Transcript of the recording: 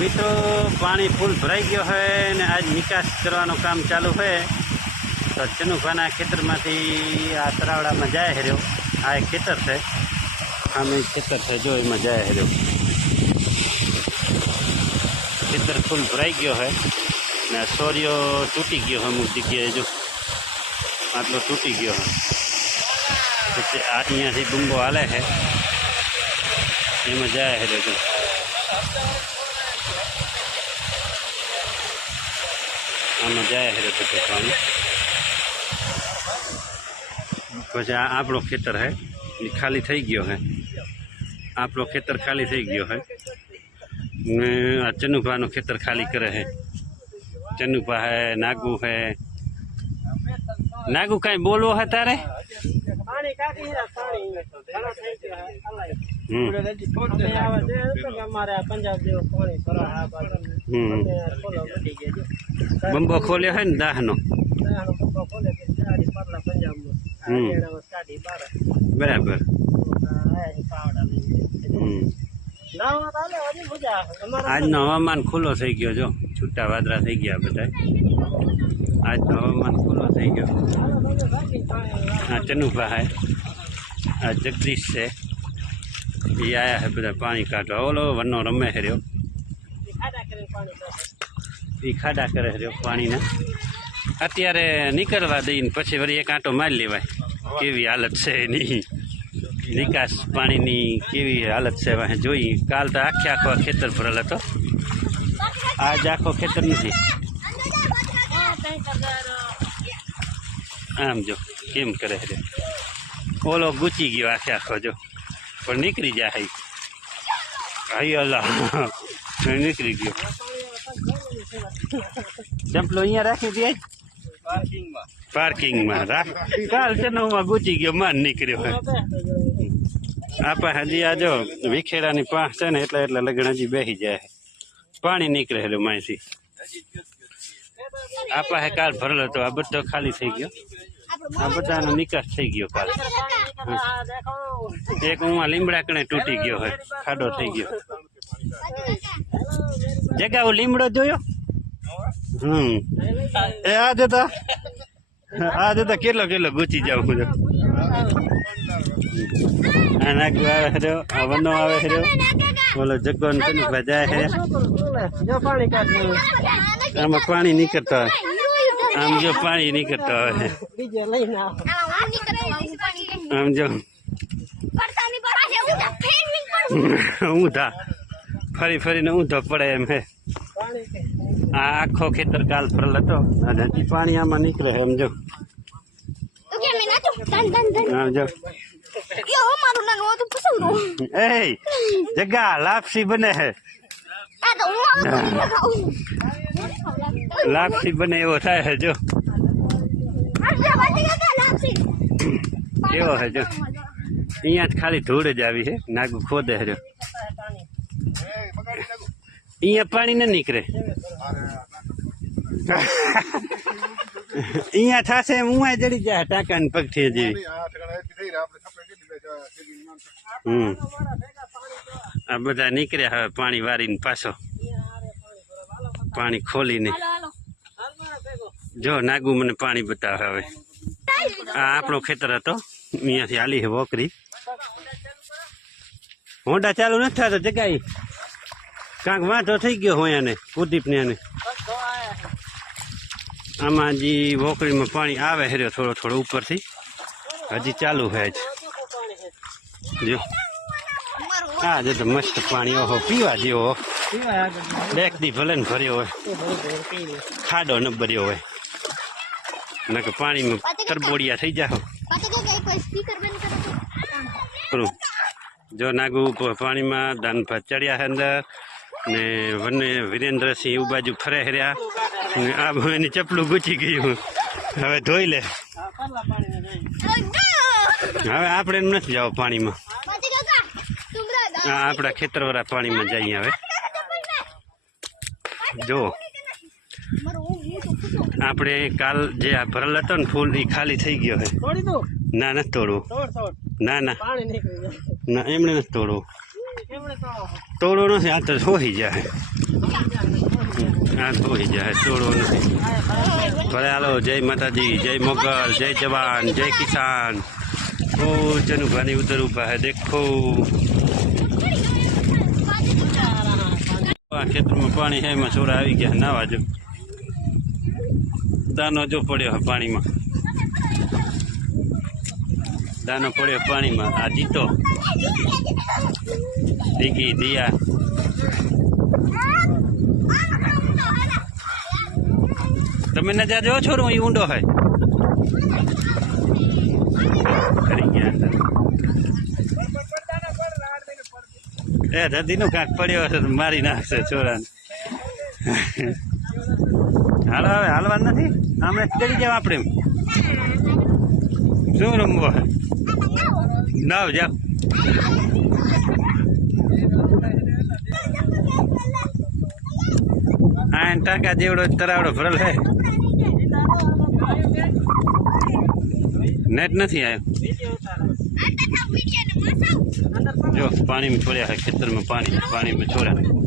મિત્રો, પાણી ફૂલ ભરાઈ ગયો હોય ને આજ નિકાસ કરવાનું કામ ચાલુ હોય તો ચનુભાના ખેતરમાંથી આ તરાવડામાં જાય હેર્યો આ એક ખેતર છે. આમે એક ખેતર છે જો એમાં જાય હેર્યો ખેતર ફૂલ ભરાઈ ગયો હોય ને સોરિયો તૂટી ગયો હોય અમુક જગ્યાએ જો. આટલો તૂટી ગયો હોય પછી આ અહીંયાથી ડુંગો હાલે છે. એમાં જાય હેર્યો જો આમાં જાય હેરે બધું પાણી પછી આ આપણો ખેતર હે એ ખાલી થઈ ગયો હે આપણો ખેતર ખાલી થઈ ગયો હે ને આ ચનુભાનું ખેતર ખાલી કરે હે ચનુભા હે નાગુ હે નાગુ કાંઈ બોલવો હે તારે? પાણી કાઢી રહ્યા, પાણી બંબો ખોલ્યો હોય ને કાઢી બાર. બરાબર. આ આયા પાવડા હમ. નાવા તો હાલે, હજી મજા આવે. અમારે આજનો હવામાન ખુલ્લો થઈ ગયો જો. છૂટા વાદળા થઈ ગયા બધા આજનો હવામાન ખુલ્લો થઈ ગયો. હા ચનુભા હે. આ જગદીશ છે. એ આયા હે બધા પાણી કાઢવા ઓલો વનો રમે હર્યો ખાડા કરીને પાણી કાઢે. એ ખાડા કરે હર્યો પાણીના. અત્યારે નીકળવા દઈને પછી વળી એક આંટો મારી લેવાય. કેવી હાલત છે એની. નિકાસ પાણીની કેવી હાલત છે વાહે જોઈ. કાલ તો આખે આખો ખેતર ભરેલ હતો. આજ આખો ખેતર નથી. હા, કંઈક હજાર, આમ જો કેમ કરે છે ઓલો ગુચી ગયો આખે આખો જો. પણ નીકળી જાય. હાઈ અલ્લાહ. નીકળી ગયો. ચંપલો અહીંયા રાખી દે. પાર્કિંગમાં રાખ. કાલ ચનોમાં ગુચી ગયો માન નીકળ્યો આપા હજી આ જો વિખેરાની પાંચ છે ને, એટલે એટલે લગ્ન હજી બેસી જાય. પાણી નીકળે હેલું માહિતી આપા હે કાલ ભરેલો હતો, આ બધો ખાલી થઈ ગયો. આ બધાનો નિકાસ થઈ ગયો કાલ. આ એક હું લીમડા કણે તૂટી ગયો હોય. ખાડો થઈ ગયો. જગા લીમડો જોયો? હમ. એ આ જતા આ જતા કેટલો કેટલો ગુચી જાવ હું આ નાગુ આવે હર્યો આ વનો આવે હર્યો ઓલો જગ્ગો ને જાય હે જો પાણી આમાં પાણી નીકળતા હોય. આમ જો પાણી નીકળતા હોય. બીજે લઈને આવો. આમ જો ઊંધા ફરી ફરીને ઊંધો પડે એમ હે. આ આખો ખેતર કાલ ભરેલ હતો. અને હજી પાણી આમાં નીકળે એમ જો. આમ જો. એ જગા લાપસી બને છે લાપસી બને એવો થાય છે જો કેવો છે જો અહીંયા જ ખાલી ધૂળ જ આવી છે નાગુ ખોદે છે જો પાણી અહીંયા પાણી ન નીકળે અહીંયા થશે એમ ઉમાં જડી જાય ટાંકાની પગથી જેવી હમ આ બધા નીકળ્યા હવે પાણી વારીને પાછો. પાણી ખોલીને. જો નાગુ મને પાણી બતાવે હવે. આ આપણો ખેતર હતો. અહીંયાથી હાલી છે વોકરી. હોંડા ચાલુ નથી થતો જગાઈ કાંક વાંધો થઈ ગયો હોય એને કુલદીપને એને આમાં હજી વોકરીમાં પાણી આવે હેર્યો થોડો થોડો ઉપરથી. હજી ચાલુ છે જ. જો આ જો તો મસ્ત પાણી ઓહો પીવા જેવો. બેક દી ભલે ને ભર્યો હોય. ખાડો ન ભર્યો હોય. કે પાણીમાં તરબોડિયા થઈ જાઓ જો નાગુ પાણીમાં દાનભાત ચડ્યા છે અંદર ને વને વિરેન્દ્રસિંહ એ બાજુ ફરે હર્યા. ને આ એની ચપલું ગૂંચી ગયું હવે ધોઈ લે. જાય હવે આપણે એમ નથી જાવ પાણીમાં. આ આપણા ખેતરવાળા પાણીમાં જઈએ હવે. જો. આપણે કાલ જે આ ભરેલ હતો ને ફૂલ એ ખાલી થઈ ગયો છે. તોડી દો. ના નથી તોડવું. તોડ તોડ. ના ના. પાણી નીકળી જાય. ના એમણે નથી તોડવું. એમણે તો તોડવું નથી આ તો સોહી જાય. આ ધોઈ જાય ચોડો નથી. ભલે હાલો જય માતાજી જય મોગલ જય જવાન જય કિસાન. ઓ જનુભાની ઉધર ઊભા હે દેખો. આ ખેતરમાં પાણી છે, એમાં છોરા આવી ગયા, નાવા જો. દાનો જો પડ્યો પાણીમાં. દાનો પડ્યો પાણીમાં, આ જીતો. દીકી, દિયા. તમે ને જ્યાં જો છોરું એ ઊંડો હોય કરી ગયા. એ ધતીનો કાંક પડ્યો હશે તો મારી નાખશે છોરાને હાલો, હવે હાલવા નથી? આમે ચડી જાવ આપણે શું રમવો હે નાવ જાવ એને ટાંકા જેવડો તરાવડો ભરેલ હે નેટ નથી આવ્યો. જો પાણીમાં છોડ્યા હે ખેતરમાં પાણી પાણીમાં છોડ્યા